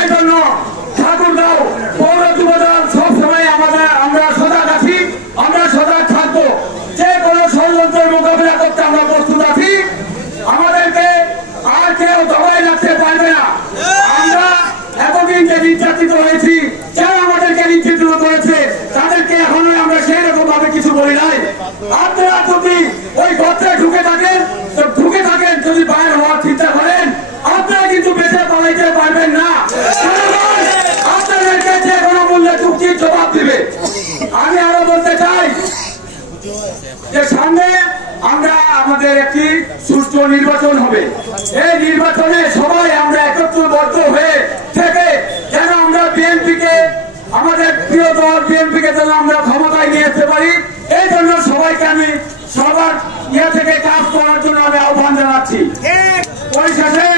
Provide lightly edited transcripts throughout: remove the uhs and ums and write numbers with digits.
সেই জন্য ঠাকুরগাঁও পৌর যুবদল সবসময় আমরা সজাগ আছি, আমরা সজাগ থাকবো। যে কোনো ষড়যন্ত্রের মোকাবিলা করতে আমরা প্রস্তুত আছি। আমাদেরকে আর কেউ দবাই রাখতে পারবে না। আমরা এতদিন যে নির্যাতিত হয়েছি, যারা আমাদেরকে নির্যাতিত করেছে তাদেরকে এখনো আমরা সেই রকম ভাবে কিছু বলি নাই। আপনারা যদি ওই গর্তে ঢুকে থাকেন যদি বাইরে হওয়ার চিন্তা করেন, আপনারা কিন্তু বেঁচে পালাইতে পারবেন না। আপনাদেরকে যে কোনো মূল্যে চুক্তির জবাব দিবে। আমি আরো বলতে চাই যে সামনে আমাদের একটি সুষ্ঠু নির্বাচন হবে। এই নির্বাচনে সবাই আমরা একত্রবদ্ধ হয়ে থেকে যেন আমরা বিএনপিকে, আমাদের প্রিয় দল বিএনপিকে যেন আমরা ক্ষমতায় নিয়ে আসতে পারি, এই জন্য সবাইকে আমি সবার থেকে কাজ করার জন্য আমি আহ্বান জানাচ্ছি। পরিশেষে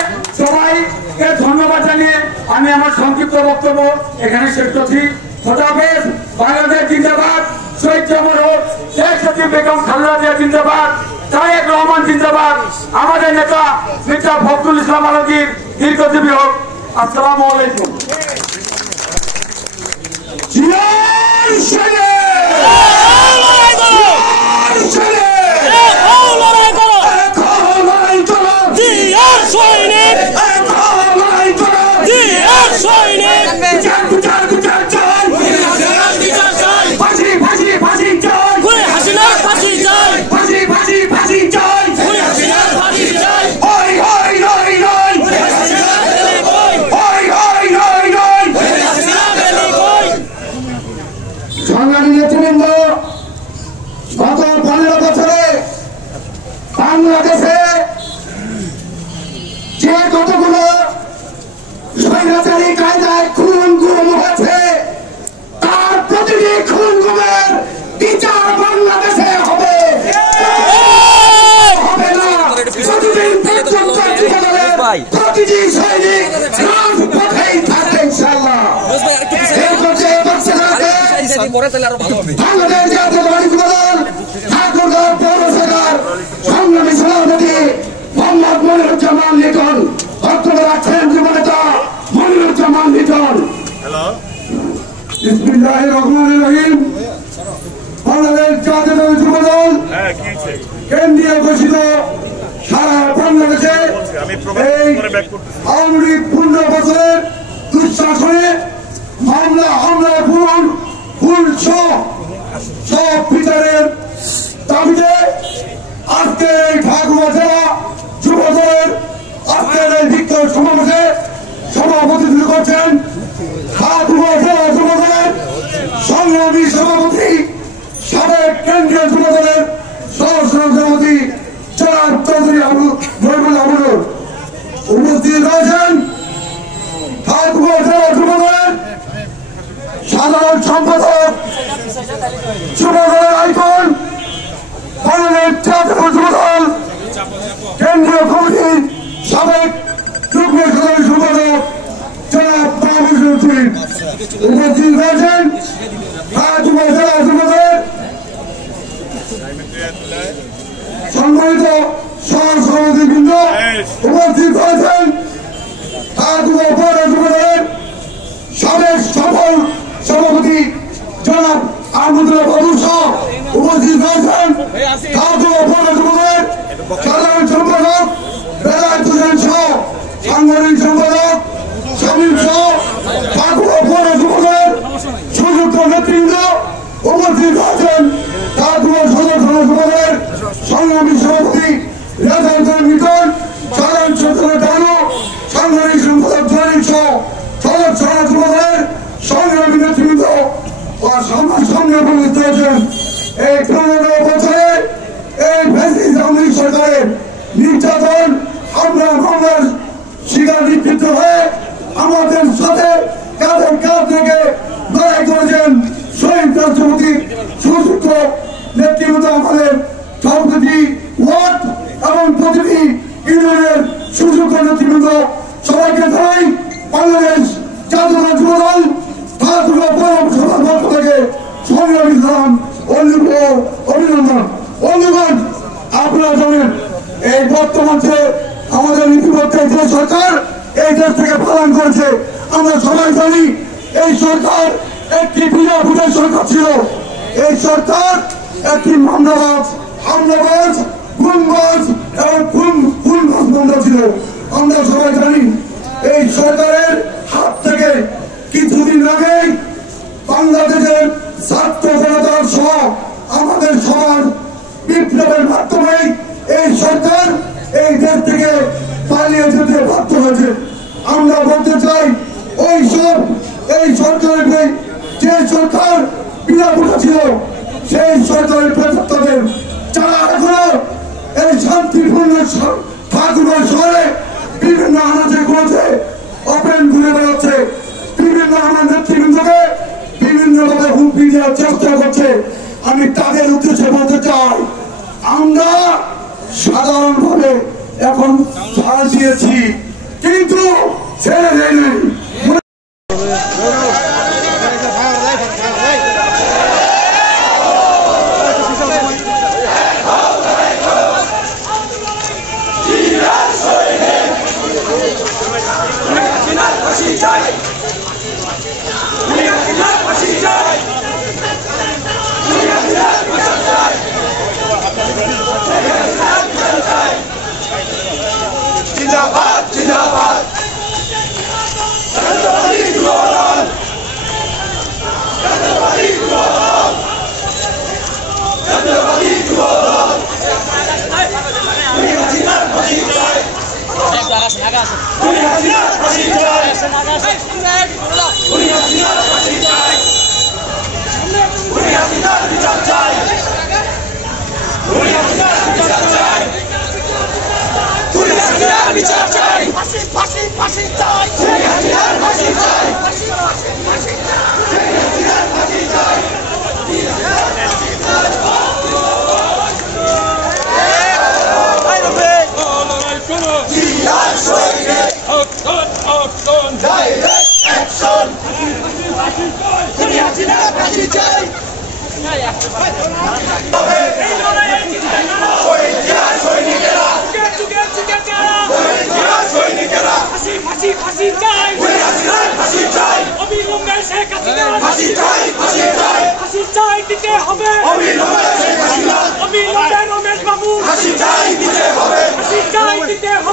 সবাইকে ধন্যবাদ জানিয়ে আমি আমার সংক্ষিপ্ত বক্তব্য এখানে শেষ করছি। খোদা হাফেজ। বাংলাদেশ জিন্দাবাদ। শহীদ জামর হোক। শেখ সচিব বেগম খালেদা জিয়া জিন্দাবাদ। তারেক রহমান জিন্দাবাদ। আমাদের নেতা মির্জা ফখরুল ইসলাম আলমগীর দীর্ঘজীবী হোক। আসসালামু আলাইকুম। গত 15 বছরে বাংলাদেশে যে কতগুলো স্বৈরাচারী কায়দায় খুন গুম হয়েছে, তার প্রতিটি খুন গুমের বিচার বাংলাদেশে হবে না। প্রতিদিন প্রতিটি সৈনিক রাজপথেই থাকবে ইনশাআল্লাহ। বাংলাদেশ জাতীয়তাবাদী যুবদল ঠাকুরগাঁও পৌরসভার সংগ্রামী সভাপতি মোহাম্মদ মনিরুজ্জামান লিটন বক্তব্য রাখছেন যুবনেতা মনিরুজ্জামান লিটন। বিসমিল্লাহির রহমানির রহিম। বাংলাদেশ জাতীয়তাবাদী যুবদল কেন্দ্রীয় ঘোষিত সারা বাংলাদেশে এই আওয়ামী লীগ 15 বছরের দুঃশাসনে মামলা হামলা ফুল সব বিচারের দাবিতে আজকের এই ঠাকুরগাঁও জেলা যুবদলের আজকের এই বিক্ষোভ সমাবেশে সভাপতিত্ব করছেন ঠাকুরগাঁও জেলা যুবদলের সংগ্রামী সভাপতি, সাবেক কেন্দ্রীয় যুবদলের সহসভাপতি জনাব চৌধুরী মহিবুল আবুল। উপস্থিত রয়েছেন ঠাকুরগাঁও জেলা যুবদলের সাধারণ সম্পাদক, যুবদলের আইকন, বাংলাদেশ জাতীয় যুবদল কেন্দ্রীয় কমিটির সাবেক যুগ্ম সাধারণ সম্পাদক জনাব মাহবুব উদ্দিন। উপস্থিত রয়েছেন ঠাকুরগাঁও জেলা যুবদলের সম্মানিত সহসভাপতিবৃন্দ। উপস্থিত রয়েছেন ঠাকুরগাঁও পৌর যুবদলের সাবেক সফল সভাপতি জনাব আহমদুল্লাহ বাবুর সহ উপস্থিত রয়েছেন ঠাকুরগাঁও পৌর যুবদলের সাধারণ সম্পাদক বেলায়েত হোসেন সহ সাংগঠনিক সম্পাদক শামীম সহ ঠাকুরগাঁও পৌর যুবদলের সুযোগ্য নেতৃবৃন্দ। উপস্থিত রয়েছেন ঠাকুরগাঁও সদর থানা যুবদলের সংগ্রামী সভাপতি রেজাউল মিটন, সাধারণ সম্পাদক ডানো, সাংগঠনিক সম্পাদক জলিল সহ সদর থানা যুবদলের সংগ্রামী নেতৃবৃন্দ ও সামনে উপস্থিত রয়েছেন। এই 15 বছরে এই ফ্যাসিস্ট আওয়ামী লীগ সরকারের নির্যাতন হামলার শিকার নিবৃত্ত হয়ে আমাদের সাথে কাঁধে কাঁধ থেকে লড়াই করেছেন শহীদ রাষ্ট্রপতির সুযোগ্য নেতৃত্ব, আমাদের সভাপতি ওয়ার্ড এবং প্রতিটি ইউনিয়নের সুযোগ্য নেতৃবৃন্দ। সবাইকে জানাই বাংলাদেশ জাতীয় যুবদল ঠাকুরগাঁও পৌরসভার পক্ষ থেকে সংগ্রামী সালাম অভিনন্দন। বন্ধুগণ, আপনারা জানেন এই বর্তমান যে আমাদের ইতিমধ্যে যে সরকার এই দেশ থেকে পালন করেছে, আমরা সবাই জানি এই সরকার একটি বিনা ভোটের সরকার ছিল। এই সরকার একটি মামলাবাজ, হামলাবাজ, গুমবাজ এবং খুনবাজ মামলা ছিল। আমরা সবাই জানি এই সরকারের হাত থেকে কিছুদিন আগেই বাংলাদেশের ছাত্র জনতার সহ আমাদের সবার বিপ্লবের মাধ্যমে এই সরকার এই দেশ থেকে পালিয়ে যেতে বাধ্য হয়েছে। আমরা বলতে চাই এই সরকারের যে সরকার বিনা ভোটে ছিল সেই সরকারের প্রতিষ্ঠাদের যারা এখনো এই শান্তিপূর্ণ ঠাকুর শহরে বিভিন্ন আনাচে করেছে ওপেন ঘুরে বেড়াচ্ছে, বিভিন্ন আমার নেতৃবৃন্দকে বিভিন্নভাবে হুমকি দেওয়ার চেষ্টা করছে। আমি তাদের উদ্দেশ্যে বলতে চাই, আমরা সাধারণভাবে এখন ছাড় দিয়েছি কিন্তু ছেড়ে দেয়নি। जिंदाबाद जिंदाबाद দিতে হবে